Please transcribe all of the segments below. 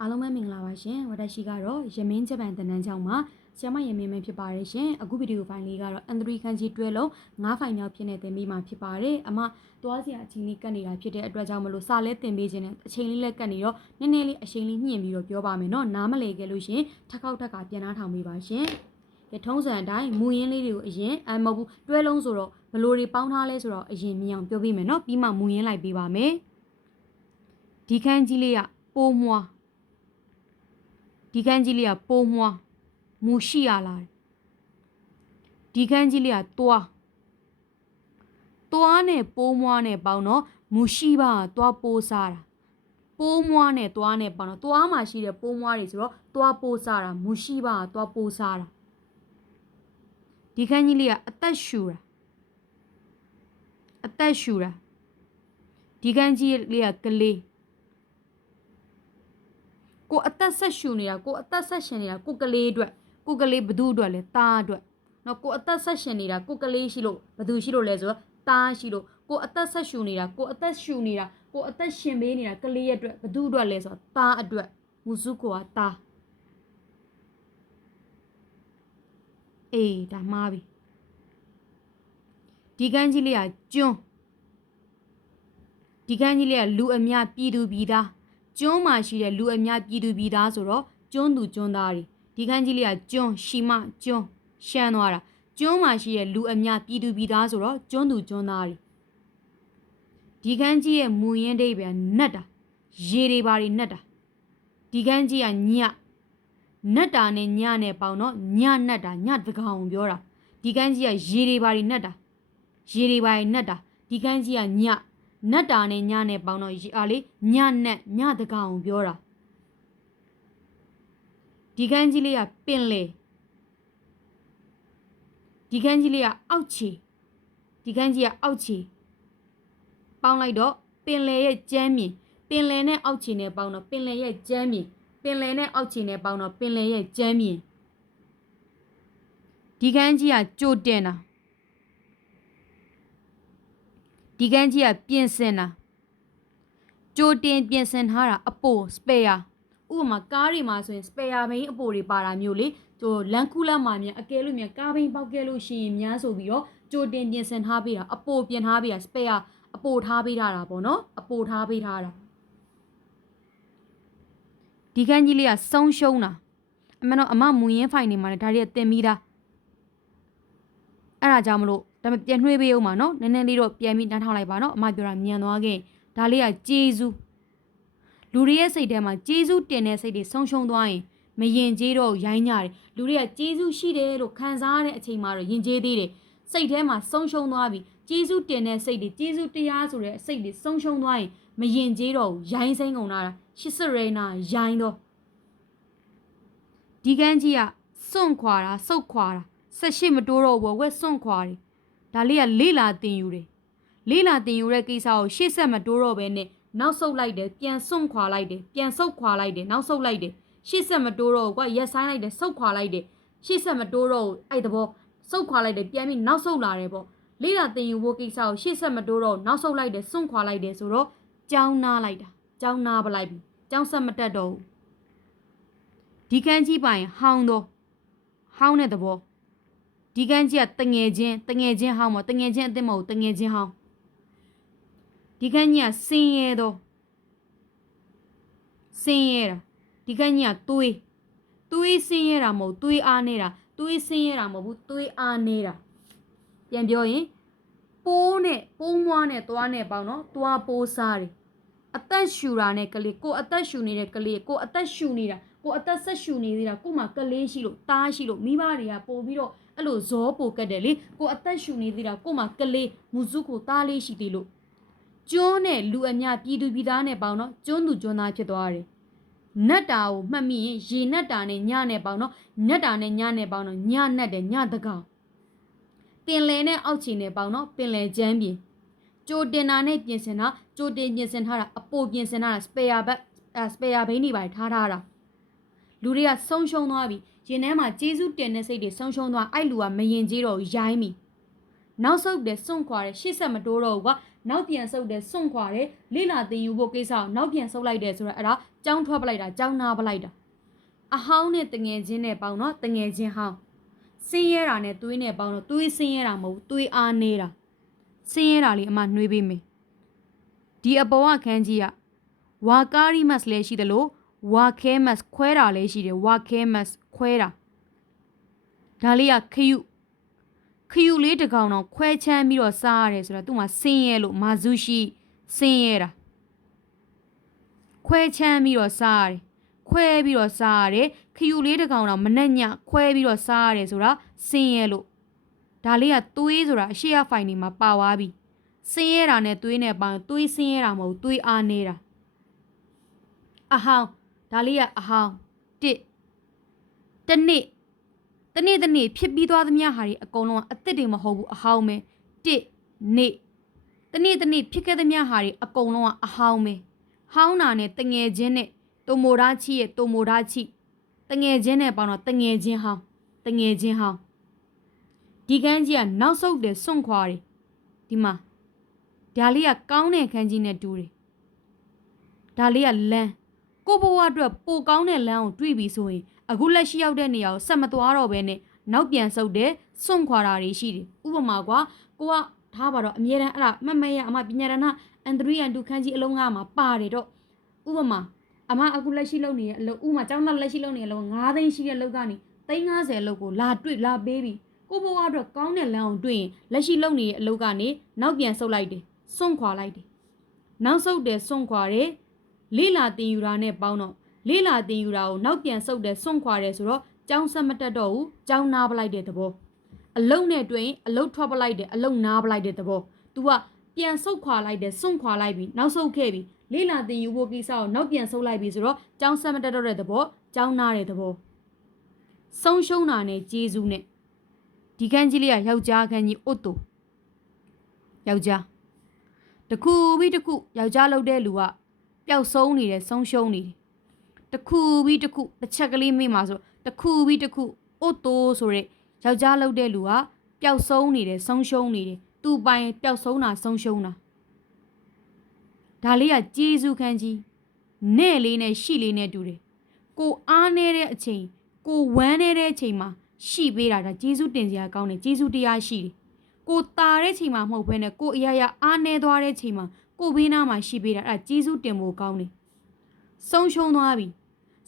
အားလုံးပဲမင်္ဂလာပါရှင်ဝတရှိကတော့ယမင်းဂျပန်တနန်းချောင်းမှာဆရာမယမင်းမဖြစ်ပါတယ်ရှင်အခုဗီဒီယိုဖိုင်လေးကတော့ N3 ခန်းကြီးတွဲလုံး9ဖိုင်မြောက်ဖြစ်နေတင်ပြီးမှဖြစ်ပါတယ်အမသွားစရာအချိန်လေးကတ်နေတာဖြစ်တဲ့အတွက်ကြောင့်မလို့စာလဲတင်ပေးခြင်းနဲ့အချိန်လေးလည်းကတ်နေတော့နည်းနည်းလေးအချိန်လေးညှင့်ပြီးတော့ပြောပါမယ်နော်နားမလည်ခဲ့လို့ရှင်ထက်ခောက်ထက်ကပြန်နှားထောင်ပေးပါရှင်ကထုံးစံအတိုင်းမူရင်းလေးတွေကိုအရင်အမဟုတ်ဘူးတွဲလုံးဆိုတော့ဘလို့တွေပေါင်းထားလဲဆိုတော့အရင်မြင်အောင်ပြောပြမယ်နော်ပြီးမှမူရင်းလိုက်ပေးပါမယ်ဒီခန်းကြီးလေးကပိုးမွား ဒီခန်းကြီးလေးကပိုးမွားမူရှိရလာတယ်ဒီခန်းကြီးလေးကတွားတွားနဲ့ပိုးမွားနဲ့ပေါင်းတော့မူရှိပါကတွားပိုးစားတာပိုးမွားနဲ့တွားနဲ့ပေါင်းတော့တွားမှာရှိတဲ့ပိုးမွားတွေဆိုတော့တွားပိုးစားတာမူရှိပါကတွားပိုးစားတာဒီခန်းကြီးလေးကအသက်ရှူတာအသက်ရှူတာဒီခန်းကြီးလေးကကလေး ကိုအသက်ဆက်ရှူနေတာကိုအသက်ဆက်ရှင်နေတာကိုကလေးအတွက်ကိုကလေးဘသူအတွက်လဲตาအတွက်နော်ကိုအသက်ဆက်ရှင်နေတာကိုကလေးရှိလို့ဘသူရှိလို့လဲဆိုတော့ตาရှိလို့ကိုအသက်ဆက်ရှူနေတာကိုအသက်ရှူနေတာကိုအသက်ရှင်ပေးနေတာကလေးရဲ့အတွက်ဘသူအတွက်လဲဆိုတော့ตาအတွက်မူစုကိုကตาအေးဒါမှားပြီဒီကန်းကြီးလေးကကျွန်းဒီကန်းကြီးလေးကလူအများပြည်သူပြည်သား ကျွန်းမှာရှိတဲ့လူအများပြည်သူပြည်သားဆိုတော့ကျွန်းသူကျွန်းသားတွေဒီခန်းကြီးလေးကကျွန်းရှီမကျွန်းရှမ်းသွားတာကျွန်းမှာရှိတဲ့လူအများပြည်သူပြည်သားဆိုတော့ကျွန်းသူကျွန်းသားတွေဒီခန်းကြီးရဲ့မူရင်းဒိတ်ပဲနတ်တာရေတွေပါတွေနတ်တာဒီခန်းကြီးကညနတ်တာနဲ့ညနဲ့ပေါင်းတော့ညနတ်တာညတကောင်ပြောတာဒီခန်းကြီးကရေတွေပါတွေနတ်တာရေတွေပါတွေနတ်တာဒီခန်းကြီးကည နတ်တာနဲ့ညနဲ့ပေါင်းတော့အာလေညနဲ့ညတကောင်ပြောတာဒီကန်းကြီးလေးကပင်လေဒီကန်းကြီးလေးကအောက်ချီဒီကန်းကြီးကအောက်ချီပေါင်းလိုက်တော့ပင်လေရဲ့ကျမ်းမြင်ပင်လေနဲ့အောက်ချီနဲ့ပေါင်းတော့ပင်လေရဲ့ကျမ်းမြင်ပင်လေနဲ့အောက်ချီနဲ့ပေါင်းတော့ပင်လေရဲ့ကျမ်းမြင်ဒီကန်းကြီးကကြိုတင်တာ ဒီကန်းကြီးကပြင်ဆင်တာကြိုတင်ပြင်ဆင်ထားတာအပိုစပယ်ယာဥပမာကားတွေမှာဆိုရင်စပယ်ယာဘိန်းအပိုတွေပါတာမျိုးလေကျိုလန်ကူလာမှာမြန်အကဲလို့မြန်ကားဘိန်းပေါက်ခဲ့လို့ရှိရင်များဆိုပြီးတော့ကြိုတင်ပြင်ဆင်ထားပေးတာအပိုပြင်ထားပေးတာစပယ်ယာအပိုထားပေးထားတာပေါ့နော်အပိုထားပေးထားတာဒီကန်းကြီးလေးကဆုံးရှုံးတာအမှန်တော့အမမူရင်းဖိုင်နေမှာလည်းဒါတွေကတင်ပြီးသားအဲ့ဒါကြောင့်မလို့ ဒါပေမဲ့ပြန်နှွှေးပေးအောင်ပါနော်နည်းနည်းလေးတော့ပြန်ပြီးနှမ်းထောင်လိုက်ပါနော်အမပြောတာမြန်သွားခဲ့ဒါလေးကကျေးဇူးလူတွေရဲ့စိတ်ထဲမှာကျေးဇူးတင်တဲ့စိတ်တွေဆုံးရှုံးသွားရင်မယင်ကျေးတော့ရိုင်းကြတယ်လူတွေကကျေးဇူးရှိတယ်လို့ခံစားရတဲ့အချိန်မှာတော့ယင်ကျေးသေးတယ်စိတ်ထဲမှာဆုံးရှုံးသွားပြီကျေးဇူးတင်တဲ့စိတ်တွေကျေးဇူးတရားဆိုတဲ့စိတ်တွေဆုံးရှုံးသွားရင်မယင်ကျေးတော့ရိုင်းစိမ့်ကုန်တာရှစ်စရေနာရိုင်းတော့ဒီကန်းကြီးကစွန့်ခွာတာစုတ်ခွာတာဆက်ရှိမတိုးတော့ဘူးဝက်စွန့်ခွာတယ် ဒါလေးကလေးလာတင်ယူတယ်လေးလာတင်ယူတဲ့ကိစ္စကိုရှေ့ဆက်မတိုးတော့ဘဲနဲ့နောက်ဆုတ်လိုက်တယ်ပြန်စွန့်ခွာလိုက်တယ်ပြန်ဆုတ်ခွာလိုက်တယ်နောက်ဆုတ်လိုက်တယ်ရှေ့ဆက်မတိုးတော့ဘူးကွာရက်ဆိုင်လိုက်တယ်ဆုတ်ခွာလိုက်တယ်ရှေ့ဆက်မတိုးတော့ဘူးအဲ့တဘောဆုတ်ခွာလိုက်တယ်ပြန်ပြီးနောက်ဆုတ်လာတယ်ပေါ့လေးလာတင်ယူဖို့ကိစ္စကိုရှေ့ဆက်မတိုးတော့နောက်ဆုတ်လိုက်တယ်စွန့်ခွာလိုက်တယ်ဆိုတော့ကြောင်းနာလိုက်တာကြောင်းနာပလိုက်ပြီကြောင်းဆက်မတက်တော့ဘူးဒီကန်းကြီးပိုင်ဟောင်းတော့ဟောင်းတဲ့သဘော ဒီကန်းကြီးကတငယ်ချင်းတငယ်ချင်းဟောင်းမတငယ်ချင်းအစ်စ်မဟုတ်တငယ်ချင်းဟောင်းဒီကန်းကြီးကစင်းရဲတော့စင်းရဲတာဒီကန်းကြီးကသွေးသွေးစင်းရဲတာမဟုတ်သွေးအားနေတာသွေးစင်းရဲတာမဟုတ်ဘူးသွေးအားနေတာပြန်ပြောရင်ပိုးနဲ့ပိုးမွားနဲ့သွားနဲ့ပေါင်းတော့သွားပိုးစားတယ်အသက်ရှူတာနဲ့ကလေးကိုအသက်ရှူနေတဲ့ကလေးကိုအသက်ရှူနေတာကိုအသက်ဆက်ရှူနေသေးတာကိုမှကလေးရှိလို့တားရှိလို့မိဘတွေကပို့ပြီးတော့ အဲ့လိုဇောပိုကတ်တယ်လေကိုအသက်ရှူနေသေးတာကိုမှကလေးမူစုကိုသားလေးရှိသေးလို့ကျွန်းနဲ့လူအများပြည်သူပြည်သားနဲ့ပေါင်းတော့ကျွန်းသူကျွန်းသားဖြစ်သွားတယ်နတ်တာကိုမှတ်မိရင်ရေနတ်တာနဲ့ညနဲ့ပေါင်းတော့နတ်တာနဲ့ညနဲ့ပေါင်းတော့ညနတ်တယ်ညတကောင်ပင်လယ်နဲ့အောက်ခြေနဲ့ပေါင်းတော့ပင်လယ်ကျမ်းပြင်ကြိုတင်တာနဲ့ပြင်ဆင်တာကြိုတင်ပြင်ဆင်ထားတာအပိုပြင်ဆင်ထားတာစပယ်ယာဘက်စပယ်ယာဘိန်းတွေပါထားထားတာလူတွေကဆုံးရှုံးသွားပြီ ရင်ထဲမှာကျေးဇူးတင်တဲ့စိတ်တွေဆုံးရှုံးသွားအဲ့လူကမယင်ကျေးတော့ရိုင်းပြီနောက်ဆုတ်တယ်စွန့်ခွာတယ်ရှေ့ဆက်မတိုးတော့ဘူးကွာနောက်ပြန်ဆုတ်တယ်စွန့်ခွာတယ်လိလာတင်ယူဖို့ကိစ္စကိုနောက်ပြန်ဆုတ်လိုက်တယ်ဆိုတော့အဲ့ဒါကြောင်းထွက်ပလိုက်တာကြောင်းနာပလိုက်တာအဟောင်းနဲ့တငယ်ချင်းနဲ့ပေါင်းတော့တငယ်ချင်းဟောင်းစင်းရဲတာနဲ့သွေးနဲ့ပေါင်းတော့သွေးစင်းရဲတာမဟုတ်ဘူးသွေးအားနေတာစင်းရဲတာလေးအမနှွေးပေးမယ်ဒီအပေါ်ကခန်းကြီးကဝါကာရီမတ်လည်းရှိတယ်လို့ဝါခဲမတ်ခွဲတာလည်းရှိတယ်ဝါခဲမတ် ခွဲတာဒါလေးကခယုခယုလေးတစ်ကောင်တော့ခွဲချမ်းပြီးတော့စားရတယ်ဆိုတော့သူ့မှာဆင်းရဲလို့မာဇူရှိဆင်းရဲတာခွဲချမ်းပြီးတော့စားရတယ်ခွဲပြီးတော့စားရတယ်ခယုလေးတစ်ကောင်တော့မနဲ့ညခွဲပြီးတော့စားရတယ်ဆိုတာဆင်းရဲလို့ဒါလေးကသွေးဆိုတာအရှိရဖိုင်နေမှာပါသွားပြီဆင်းရဲတာနဲ့သွေးနဲ့ပေါင်းသွေးဆင်းရဲတာမဟုတ်သွေးအားနေတာအဟောင်းဒါလေးကအဟောင်းတစ် တနေ့တနေ့တနေ့ဖြစ်ပြီးသွားသမျှဟာတွေအကုန်လုံးကအစ်စ်တွေမဟုတ်ဘူးအဟောင်းပဲတစ်နေ့တနေ့တနေ့ဖြစ်ခဲ့သမျှဟာတွေအကုန်လုံးကအဟောင်းပဲဟောင်းနာနဲ့တငယ်ချင်းနဲ့တိုမိုဒါချီရဲ့တိုမိုဒါချီတငယ်ချင်းနဲ့ပေါင်းတော့တငယ်ချင်းဟောင်းတငယ်ချင်းဟောင်းဒီကန်းကြီးကနောက်ဆုတ်တယ်စွန့်ခွာတယ်ဒီမှာဒါလေးကကောင်းတဲ့ခန်းကြီးနဲ့တူတယ်ဒါလေးကလမ်းကိုဘဝအတွက်ပိုကောင်းတဲ့လမ်းကိုတွေ့ပြီဆိုရင် အခုလက်ရှိရောက်တဲ့နေရာကိုဆက်မသွားတော့ဘဲနဲ့နောက်ပြန်ဆုတ်တယ်စွန့်ခွာတာတွေရှိတယ်ဥပမာကွာကိုကထားပါတော့အမြဲတမ်းအဲ့ဒါမတ်မရအမပညာရဏအန်ဒရီယန်ဒူခန်းကြီးအလုံးငါမှာပါတယ်တော့ဥပမာအမအခုလက်ရှိလုပ်နေတဲ့အလုပ်ဥပမာကျောင်းသားလက်ရှိလုပ်နေတဲ့အလုပ်9သိန်းရှိတဲ့အလုပ်ကနေ350လောက်ကိုလာတွေ့လာပေးပြီကိုဘဝအတွက်ကောင်းတဲ့လမ်းကိုတွေ့ရင်လက်ရှိလုပ်နေတဲ့အလုပ်ကနေနောက်ပြန်ဆုတ်လိုက်တယ်စွန့်ခွာလိုက်တယ်နောက်ဆုတ်တယ်စွန့်ခွာတယ်လေးလာတင်ယူတာနဲ့ပေါင်းတော့ လေးလာတင်ယူတာကိုနောက်ပြန်ဆုတ်တယ်စွန့်ခွာတယ်ဆိုတော့ကျောင်းဆက်မတက်တော့ဘူးကျောင်းနာပလိုက်တဲ့သဘောအလုံနဲ့တွင်အလုတ်ထွက်ပလိုက်တယ်အလုံနာပလိုက်တဲ့သဘော तू ကပြန်ဆုတ်ခွာလိုက်တယ်စွန့်ခွာလိုက်ပြီနောက်ဆုတ်ခဲ့ပြီလေးလာတင်ယူဖို့ကိစ္စကိုနောက်ပြန်ဆုတ်လိုက်ပြီဆိုတော့ကျောင်းဆက်မတက်တော့တဲ့သဘောကျောင်းနာတဲ့သဘောဆုံးရှုံးတာနဲ့ဂျေဇူးနဲ့ဒီခန်းကြီးလေးကယောက်ျားခန်းကြီးအိုတိုယောက်ျားတခုပြီးတခုယောက်ျားလုပ်တဲ့လူကပျောက်ဆုံးနေတယ်ဆုံးရှုံးနေတယ် တခုပြီးတခုတစ်ချက်ကလေးမိမှာဆိုတခုပြီးတခုအိုတိုဆိုတဲ့ယောက်ျားလုပ်တဲ့လူကပျောက်ဆုံးနေတယ်ဆုံးရှုံးနေတယ်သူ့ပိုင်ပျောက်ဆုံးတာဆုံးရှုံးတာဒါလေးကကျေးဇူးခန်းကြီးနဲ့လေးနဲ့ရှိလေးနဲ့တူတယ်ကိုအားနေတဲ့အချိန်ကိုဝမ်းနေတဲ့အချိန်မှာရှိပေးတာဒါကျေးဇူးတင်စရာကောင်းတယ်ကျေးဇူးတရားရှိတယ်ကိုတာတဲ့ချိန်မှာမဟုတ်ဘဲနဲ့ကိုအရာရာအားနေသွားတဲ့ချိန်မှာကိုဘေးနားမှာရှိပေးတာအဲ့ဒါကျေးဇူးတင်ဖို့ကောင်းတယ် ဆုံးရှုံးသွားပြီ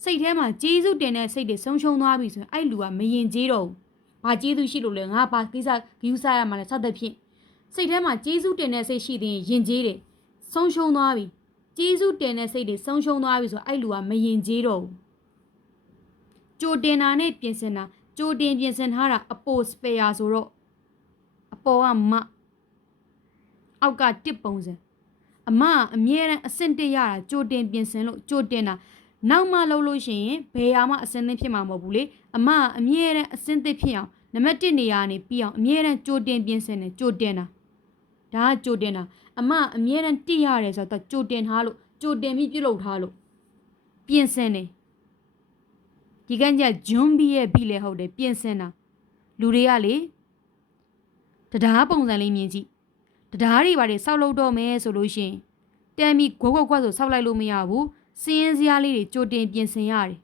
စိတ်ထဲမှာကျေးဇူးတင်တဲ့စိတ်တွေဆုံးရှုံးသွားပြီဆိုရင်အဲ့လူကမရင်ကျေးတော့ဘူးဘာကျေးဇူးရှိလို့လဲငါဘာကိစ္စဂယူစားရမှာလဲစသဖြင့်စိတ်ထဲမှာကျေးဇူးတင်တဲ့စိတ်ရှိသေးရင်ယဉ်ကျေးတယ်ဆုံးရှုံးသွားပြီကျေးဇူးတင်တဲ့စိတ်တွေဆုံးရှုံးသွားပြီဆိုအဲ့လူကမယဉ်ကျေးတော့ဘူးကြိုတင်တာနဲ့ပြင်ဆင်တာကြိုတင်ပြင်ဆင်ထားတာအပိုစပယ်ယာဆိုတော့အပေါ်ကမအောက်ကတစ်ပုံစံ အမအမြဲတမ်းအဆင့်တစ်ရတာကြိုတင်ပြင်ဆင်လို့ကြိုတင်တာနောက်မှလုပ်လို့ရှိရင်ဘယ်ဟာမှအဆင့်သင့်ဖြစ်မှာမဟုတ်ဘူးလေအမအမြဲတမ်းအဆင့်သင့်ဖြစ်အောင်နံပါတ်1နေရာနေပြီးအောင်အမြဲတမ်းကြိုတင်ပြင်ဆင်တယ်ကြိုတင်တာဒါကကြိုတင်တာအမအမြဲတမ်းတိရတယ်ဆိုတော့ကြိုတင်ထားလို့ကြိုတင်ပြီးပြုလုပ်ထားလို့ပြင်ဆင်တယ်ဒီကန်းကျဂျွန်းဘီရဲ့ဘီလေဟုတ်တယ်ပြင်ဆင်တာလူတွေကလေတရားပုံစံလေးမြင်ကြည့် တရားတွေဘာတွေစောက်လို့တော့မယ်ဆိုလို့ရှိရင်တမ်းပြီးဂွက်ဂွက်ဂွက်ဆိုစောက်လိုက်လို့မရဘူးစင်းရင်စရာလေးတွေကြိုတင်ပြင်ဆင်ရတယ်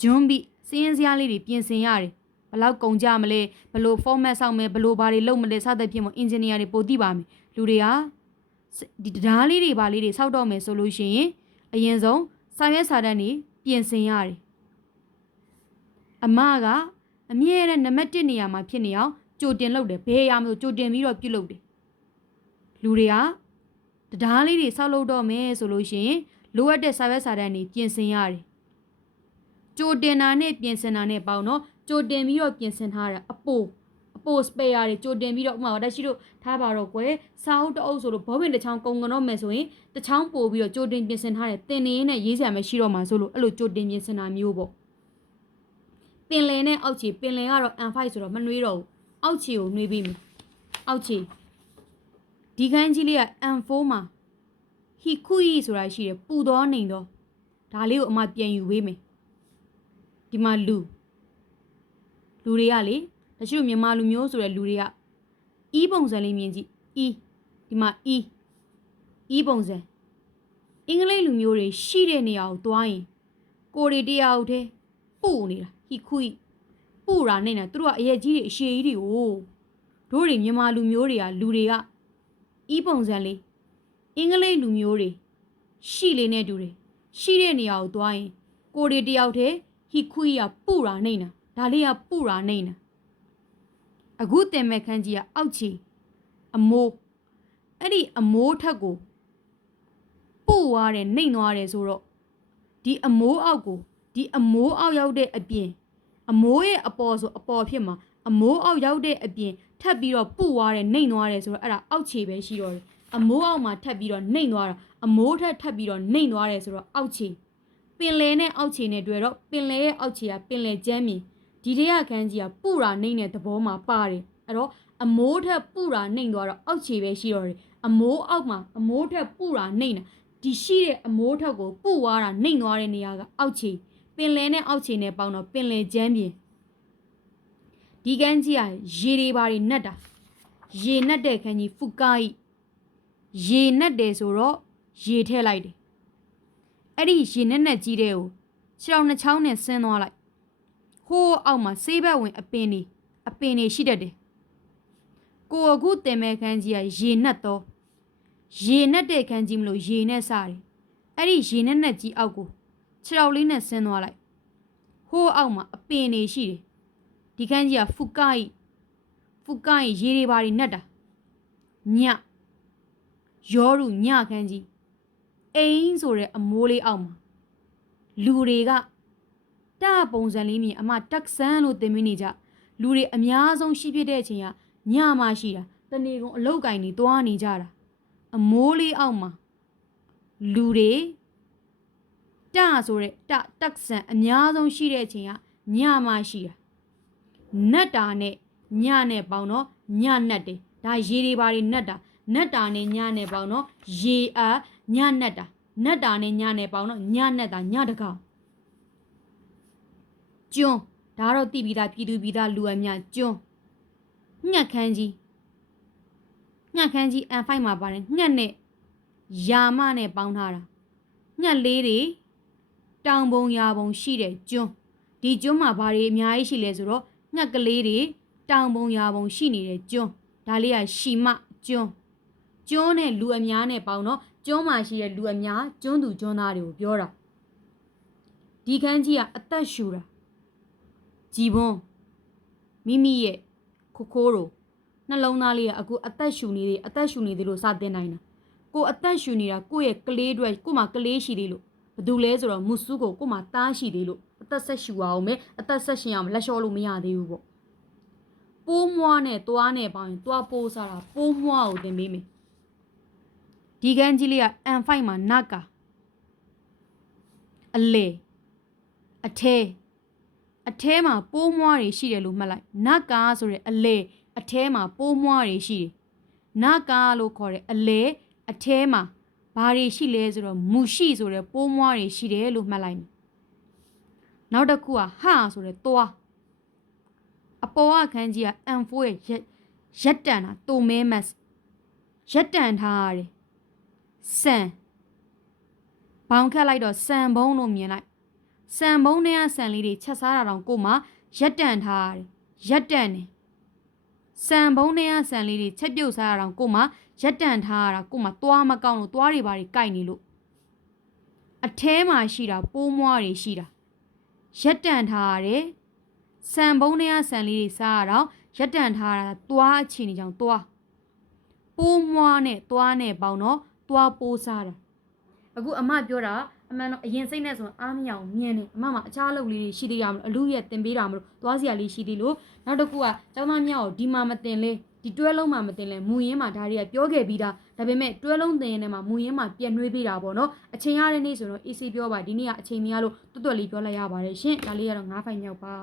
ဂျွန်းဘီစင်းရင်စရာလေးတွေပြင်ဆင်ရတယ်ဘလောက်ကုန်ကြမလဲဘလို့ format ဆောက်မယ်ဘလို့ဘာတွေလုပ်မလဲစသဖြင့်မို့ engineer တွေပို့သိပါမယ်လူတွေကဒီတရားလေးတွေဘာလေးတွေစောက်တော့မယ်ဆိုလို့ရှိရင်အရင်ဆုံးစာရွက်စာတမ်းတွေပြင်ဆင်ရတယ်အမကအမြဲတမ်းနံပါတ်1နေရာမှာဖြစ်နေအောင် ကြိုတင်လုပ်တယ်ဘယ်အရာမလို့ကြိုတင်ပြီးတော့ပြုလုပ်တယ်လူတွေကတရားလေးတွေဆောက်လုပ်တော့မယ်ဆိုလို့ရှိရင်လိုအပ်တဲ့စာရွက်စာတမ်းတွေပြင်ဆင်ရတယ်ကြိုတင်တာနဲ့ပြင်ဆင်တာနဲ့ပေါင်းတော့ကြိုတင်ပြီးတော့ပြင်ဆင်ထားတာအပိုအပိုစပယ်ယာတွေကြိုတင်ပြီးတော့ဥပမာတက်ရှိတို့ထားပါတော့ကွယ်စာအုပ်တအုပ်ဆိုလို့ဘောပင်တစ်ချောင်းကုန်ကတော့မယ်ဆိုရင်တစ်ချောင်းပို့ပြီးတော့ကြိုတင်ပြင်ဆင်ထားတယ်တင်နေနဲ့ရေးစရာမရှိတော့မှဆိုလို့အဲ့လိုကြိုတင်ပြင်ဆင်တာမျိုးပေါ့ပင်လယ်နဲ့အောက်ခြေပင်လယ်ကတော့ N5 ဆိုတော့မနှွေးတော့ဘူး အောက်ခြေကိုနှွေးပြီးမယ်အောက်ခြေဒီခန်းကြီးလေးက N4 မှာဟီခုီဆိုတာရှိတယ်ပူသောနေတော့ဒါလေးကိုအမပြန်ယူပေးမယ်ဒီမှာလူလူတွေကလေတချို့မြန်မာလူမျိုးဆိုတဲ့လူတွေက E ပုံစံလေးမြင်ကြည့် E ဒီမှာ E E ပုံစံအင်္ဂလိပ်လူမျိုးတွေရှိတဲ့နေရာကိုသွားရင်ကိုရီတရားဟုတ်တဲ့ပို့နေတာဟီခွီ ပို့တာနဲ့နော်သူတို့ကအရက်ကြီးတွေအရှည်ကြီးတွေကိုတို့တွေမြန်မာလူမျိုးတွေကလူတွေက E ပုံစံလေးအင်္ဂလိပ်လူမျိုးတွေရှိလေးနဲ့တူတယ်ရှိတဲ့နေရာကိုသွားရင် ကိုရီတယောက်တည်းဟီခွီကပူတာနေနာဒါလေးကပူတာနေနာအခုတင်မဲ့ခန်းကြီးကအောက်ချီအမိုးအဲ့ဒီအမိုးထက်ကိုပူသွားတယ်နှိမ်သွားတယ်ဆိုတော့ဒီအမိုးအောက်ကိုဒီအမိုးအောက်ရောက်တဲ့အပြင် အမိုးရဲ့အပေါ်ဆိုအပေါ်ဖြစ်မှာအမိုးအောက်ရောက်တဲ့အပြင်ထပ်ပြီးတော့ပူသွားတယ်နှိမ်သွားတယ်ဆိုတော့အဲ့ဒါအောက်ခြေပဲရှိတော့တယ်အမိုးအောက်မှာထပ်ပြီးတော့နှိမ်သွားတာအမိုးထက်ထပ်ပြီးတော့နှိမ်သွားတယ်ဆိုတော့အောက်ခြေပင်လယ်နဲ့အောက်ခြေနဲ့တွေ့တော့ပင်လယ်ရဲ့အောက်ခြေကပင်လယ်ကျမ်းမြင်ဒီတရခန်းကြီးကပူတာနှိမ်တဲ့သဘောမှာပါတယ်အဲ့တော့အမိုးထက်ပူတာနှိမ်သွားတော့အောက်ခြေပဲရှိတော့တယ်အမိုးအောက်မှာအမိုးထက်ပူတာနှိမ်တာဒီရှိတဲ့အမိုးထက်ကိုပူသွားတာနှိမ်သွားတဲ့နေရာကအောက်ခြေ ပင်လယ်နဲ့အောက်ခြေနဲ့ပေါင်းတော့ပင်လယ်ကျမ်းပြင်ဒီကန်းကြီးကရေတွေပါတွေနှက်တာရေနှက်တဲ့ခန်းကြီးဖူကာဤရေနှက်တယ်ဆိုတော့ရေထည့်လိုက်တယ်အဲ့ဒီရေနှက်နှက်ကြီးတဲ့ကိုခြေထောက်နှစ်ချောင်းနဲ့ဆင်းသွားလိုက်ဟိုးအောက်မှာဆေးဘက်ဝင်အပင်နေအပင်နေရှိတတ်တယ်ကိုအခုတင်မဲ့ခန်းကြီးကရေနှက်တော့ရေနှက်တဲ့ခန်းကြီးမလို့ရေနဲ့စတယ်အဲ့ဒီရေနဲ့နဲ့ကြီးအောက်ကို ခြေထောက်လေးနဲ့ဆင်းသွားလိုက်ဟိုးအောက်မှာအပင်နေရှိတယ်ဒီခန်းကြီးကဖူကိုင်ဖူကိုင်ရေတွေပါတွေနှက်တာညရောရုညခန်းကြီးအိမ်ဆိုတဲ့အမိုးလေးအောက်မှာလူတွေကတပုံစံလေးမြင်အမတက်ဆန်းလို့သင်မိနေကြလူတွေအများဆုံးရှိဖြစ်တဲ့အချိန်ကညမှရှိတာတနေကုန်အလောက်ကင်နေသွားနေကြတာအမိုးလေးအောက်မှာလူတွေ တဆိုတဲ့တတက်ဆန်အများဆုံးရှိတဲ့အချိန်ကညမှရှိတာနတ်တာနဲ့ညနဲ့ပေါင်းတော့ညနတ်တယ်ဒါရေတွေပါတွေနတ်တာနတ်တာနဲ့ညနဲ့ပေါင်းတော့ရေအာညနတ်တာနတ်တာနဲ့ညနဲ့ပေါင်းတော့ညနတ်တာညတကောင်ကျွန်းဒါတော့တိပြီးသားပြည်သူပြည်သားလူအများကျွန်းညက်ခန်းကြီးညက်ခန်းကြီး N5 မှာပါတယ်ညက်နဲ့ယာမနဲ့ပေါင်းထားတာညက်လေးတွေ တောင်ပုံရာပုံရှိတဲ့ကျွန်းဒီကျွန်းမှာဘာတွေအများကြီးရှိလဲဆိုတော့ညက်ကလေးတွေတောင်ပုံရာပုံရှိနေတဲ့ကျွန်းဒါလေးကရှီမကျွန်းကျွန်းနဲ့လူအများနဲ့ပေါင်းတော့ကျွန်းမှာရှိတဲ့လူအများကျွန်းသူကျွန်းသားတွေကိုပြောတာဒီခန်းကြီးကအသက်ရှူတာကြည်ဘွန်းမိမိရဲ့ခိုခိုးတို့နှလုံးသားလေးကအခုအသက်ရှူနေသေးအသက်ရှူနေသေးလို့စတင်နိုင်တာကိုအသက်ရှူနေတာကိုယ့်ရဲ့ကလေးတွေကိုမှကလေးရှိသေးလို့ ဘာတူလဲဆိုတော့မုစုကိုကိုမှတားရှိသေးလို့အသက်ဆက်ရှူအောင်မယ်အသက်ဆက်ရှင်အောင်လက်လျှော့လို့မရသေးဘူးပေါ့ပိုးမွားနဲ့သွားနဲ့ပေါင်းရင်သွားပိုးစားတာပိုးမွားကိုသင်ပေးမယ်ဒီကန်းကြီးလေးက M5 မှာနတ်ကအလေအထဲအထဲမှာပိုးမွားတွေရှိတယ်လို့မှတ်လိုက်နတ်ကာဆိုတဲ့အလေအထဲမှာပိုးမွားတွေရှိတယ်နတ်ကာလို့ခေါ်တဲ့အလေအထဲမှာ ဘာတွေရှိလဲဆိုတော့မူရှိဆိုတဲ့ပိုးမွားတွေရှိတယ်လို့မှတ်လိုက်မယ်နောက်တစ်ခုကဟာဆိုတဲ့သွားအပေါ်ကခန်းကြီးက M4 ရဲ့ရက်ရက်တန်တာတိုမဲမတ်ရက်တန်ထားရတယ်ဆန်ဘောင်ခတ်လိုက်တော့ဆန်ဘုံလို့မြင်လိုက်ဆန်ဘုံနဲ့ဆန်လေးတွေချက်စားတာတော့ကိုမှရက်တန်ထားရတယ်ရက်တန်နေဆန်ဘုံနဲ့ဆန်လေးတွေချက်ပြုတ်စားတာတော့ကိုမှ ရက်တန်ထားရတာကိုမှသွားမကောင်းလို့သွားတွေပါတွေကြိုက်နေလို့အထဲမှာရှိတာပိုးမွားတွေရှိတာရက်တန်ထားရတယ်ဆန်ဘုံနဲ့ဆန်လေးတွေစားရတော့ရက်တန်ထားတာသွားအချီနေကြောင်သွားပိုးမွားနဲ့သွားနဲ့ပေါင်းတော့သွားပိုးစားတာအခုအမပြောတာအမှန်တော့အရင်စိတ်နဲ့ဆိုအားမရအောင်မြင်နေအမမှာအခြားလုပ်လေးတွေရှိသေးရမလို့အလူရဲ့တင်ပေးတာမလို့သွားစရာလေးရှိသေးလို့နောက်တစ်ခုကကျောင်းသားမြောက်ကိုဒီမှာမတင်လဲ ဒီတွဲလုံးမှာမတင်လဲမူရင်းမှာဒါတွေကပြောခဲ့ပြီးသားဒါပေမဲ့တွဲလုံးတင်ရင်ထဲမှာမူရင်းမှာပြက်နှွေးပေးတာပေါ့နော်အချိန်ရတဲ့နေ့ဆိုတော့ AC ပြောပါဒီနေ့ကအချိန်မရလို့တွတ်တွတ်လေးပြောလိုက်ရပါတယ်ရှင်ဒါလေးကတော့9ဖိုင်မြောက်ပါ